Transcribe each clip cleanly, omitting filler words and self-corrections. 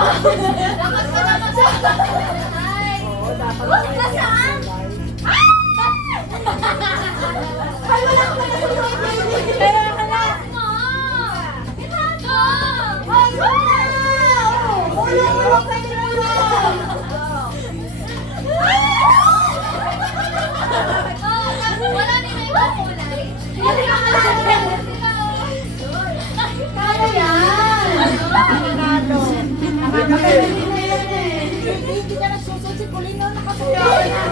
Dapat ka naman sa oo, dapat ka saan? Ay, wala ka na nasusunod, baby. Pero ka na. Ito. Ay, ulo kayo na ulo. Wala din na ibang kulay. Hindi ka kalala. Kaya yan. Nakakagado. Nakakagado na yan eh. Hindi ka nagsusod si Kulino. Nakasusunod na.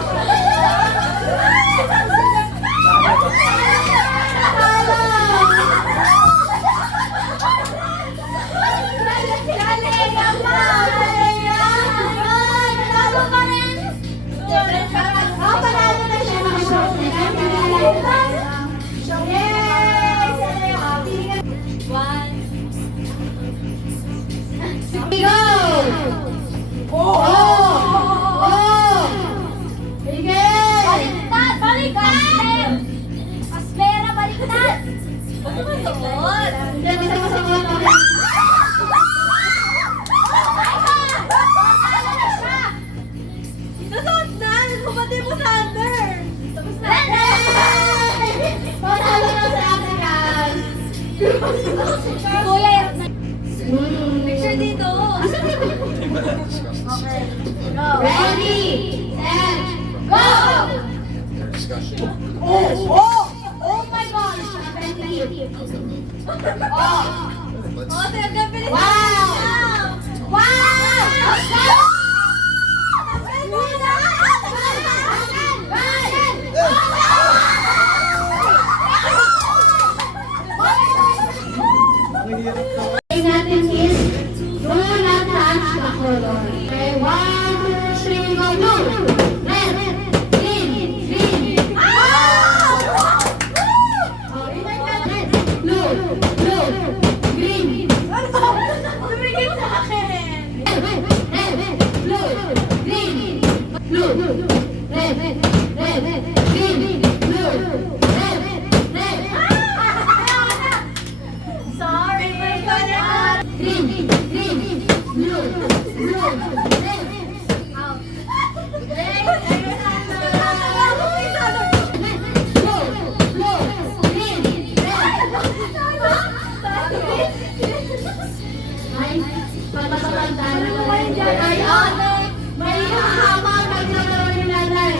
Kuya, picture dito. Okay. Go. Ready, set, go! Oh my gosh! Wow! Wow! Natin is do not touch the color. Okay, 1, 2, 3, go, blue, red, green, green. Red, blue, green. Tumigil sa akin. Red, blue, green, blue, red, green, blue, red. Sorry, my God. Green, blue, red. Out. May hahama magsasawa ni nanay.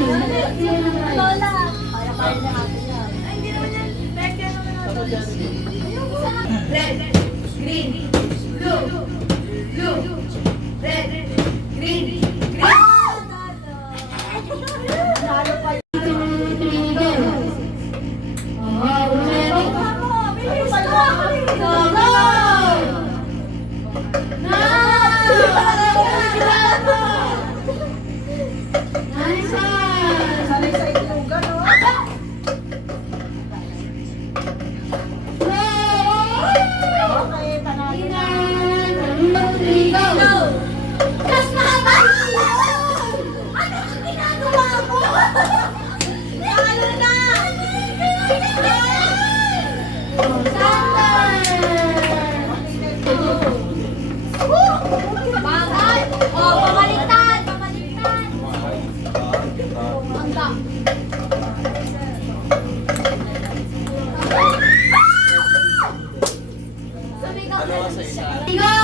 Lola. Kaya na natin yan. Ay, hindi naman yan. Peke naman natin. Red, green, blue, red, green, green. Nalo pa yun. Sanay sa itlugan, no? Okay, panalo na. Go! Kas mahaba! Ano ang ginagawa mo? Ano na? Bagay! O, pabaliktad! Hanggang. Sumigaw na siya. Go!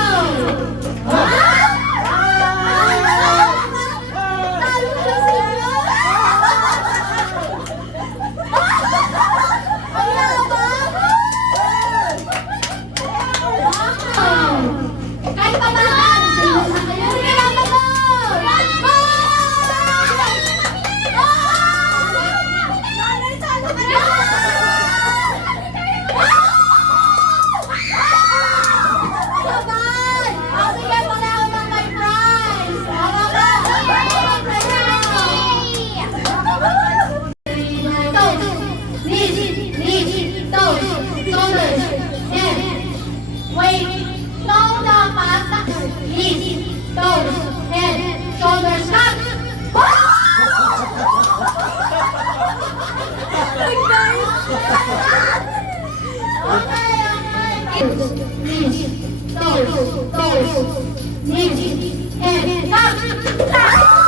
Toes. knees, head, back.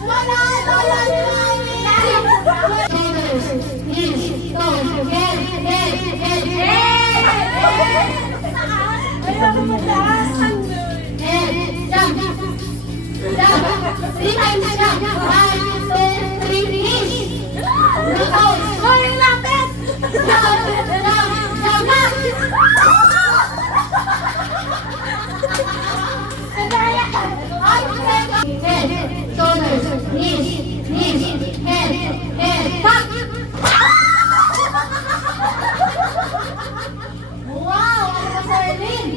Wala. Shoulders, knees, toes, head, head. Head, jump. Three times jump. 1, 2, 3, knees. Toes. Hoy, lapit! Jump. Head, shoulders, knees, head, back. Wow, ano ka, Serlin?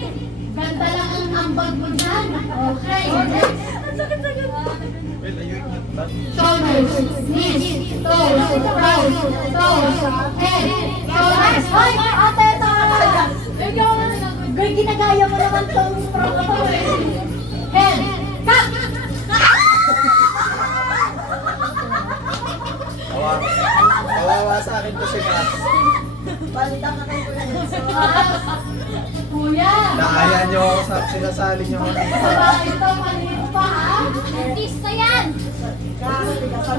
Ganda lang ang ambag mo dyan. Okay, next. Shoulders, knees, toes, head, shoulders. Hoy, ate, tara! Ginagaya mo naman itong protocol. Head, back! Kawawa sa akin to si Max. Balitan ka kay Kuya. Naaya niyo ako sa sinasali niyo ako. Ito, maliit pa ha? Artista yan! Gas, baka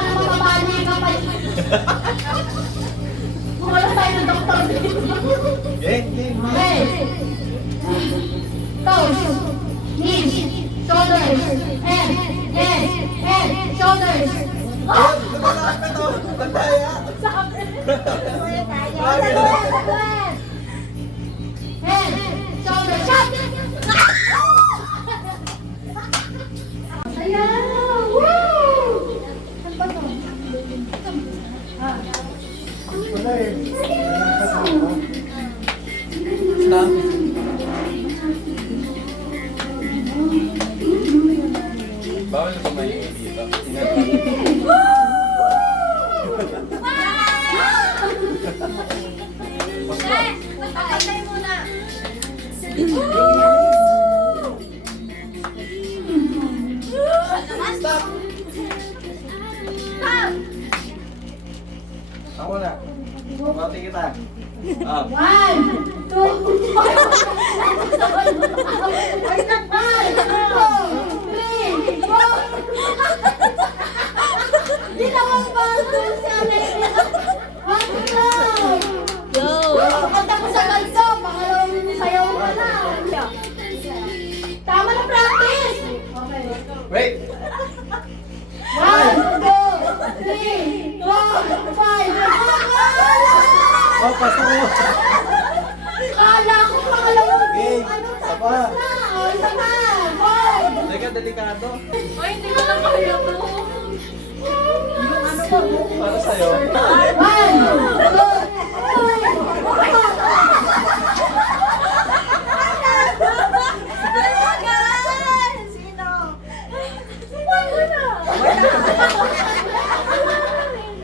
naman mabali ka pa. Wala tayo ng doktor dito. Head, toes, knees, shoulders, head, shoulders. Lumalapit ako. Pantaya. Head, shoulders, shut! Ayan! Woo! Ano ba to? Wala eh. Bawal na kumain dito. Magpapatay muna. Stop! Ako na. Pati kita. Ah. 1, 2, 3, 4. Di naman ba ito sa Go! Pagkanta mo sa ganito, pangalawang sayaw ka na. Tama na practice! Okay. Wait! 1, 2, 3, 4, 5. Oh, pasok mo! Kala ko pangalawang Game! ano Isa tapos pa! na. O, isa pa. 5. Teka, delikado. Ay, hindi ko na kaya mo. Para sa'yo. 1, 2, 3.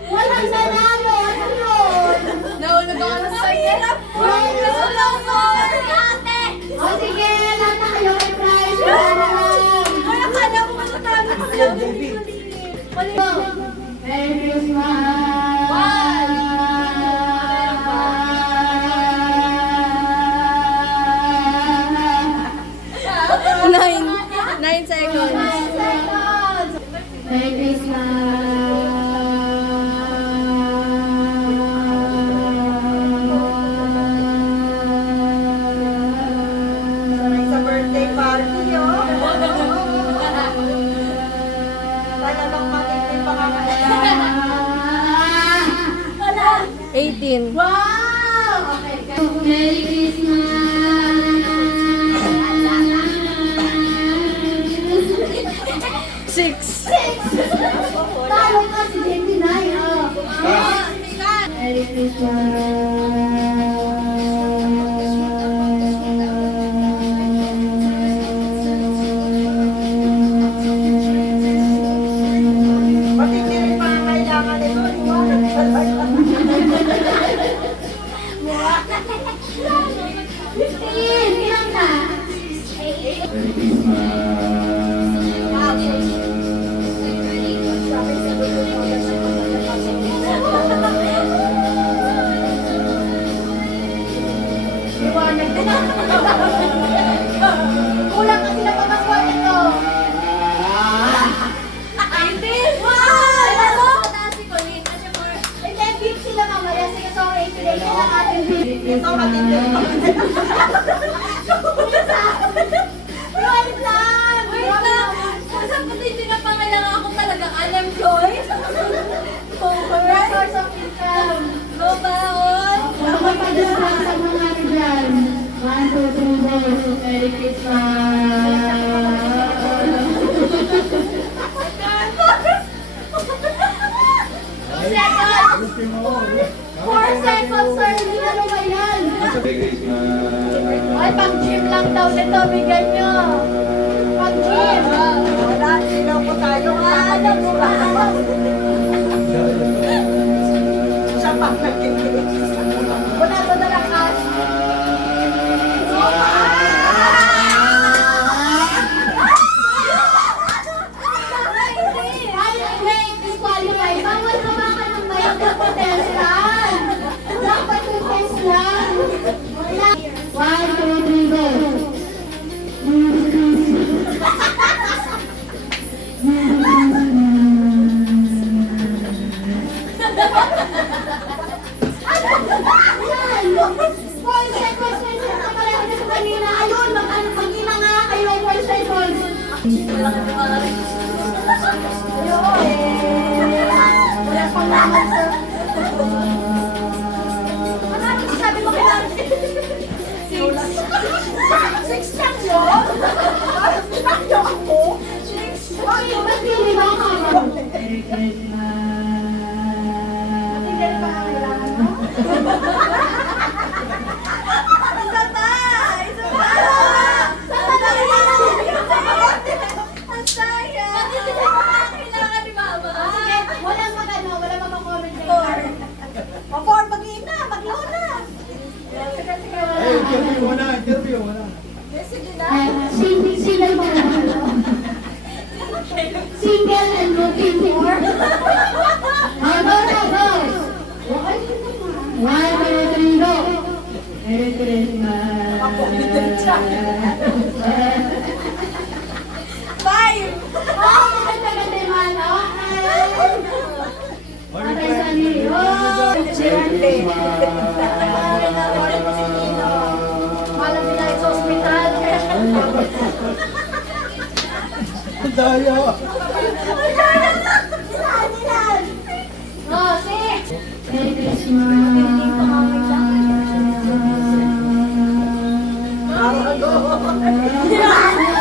Walang nanalo. Ano yun? Nahulog ako sa hirap. O sige, lahat na kayo may prize. Wala ka na kung matatalo ko. Merry Christmas! Nine seconds. 9 seconds! Merry Christmas! Sa birthday party, oh. Talagang matindi pa nga Wala! 18. Wow! Okay, Merry Christmas! 6. Talo ka si 29, oh. Merry Christmas! matindi rin pa nga kailangan nito. Ilan na? matindi yung Wait lang! Wait lang! Sa patindi na pangailangan ako talagang unemployed. Source of income. Go baon! Magpapadala sa mga ano dyan. 1, 2, 3, go. Merry Christmas! 4 seconds, sir. Hindi na ba yan? Ay, pang-gym lang daw nito. Bigyan nyo. Pang-gym. wala, ilaw po tayo. Alam mo ba? Siya pa nagkikilig. Wala ba na lang cash? Ay, wait, disqualify. Bawal hawakan ng mic na potens lang. Dapat potens lang. Wala. 1, 2, 3, go. Ayan! 4 seconds na siya na pareho na sa kanina. Ayun, mag-ina nga kayo ay 4 seconds. Ayun, wala pang laman, sir. Ano sabi mo kailangan? 6 lang yun? Nakyo ako. Okay, ba't hindi ba ako? Matigil pa ang kailangan mo. Isa pa! Isa pa! Ang saya! Kailangan ni Mama. Sige, walang magano, walang mag-comment na Four. Pafor, mag-iina, mag-iuna. Sige, sige. Interview mo na. Sige na. Single ba na? Single and looking for? Go, go, go! 1, 2, 3, go! Merry Christmas! Five! Oh, maganda-ganda yung ano? Patay sa niyo! Malam nila sa ospital. Daya! Oh, six! Merry Christmas! Araw.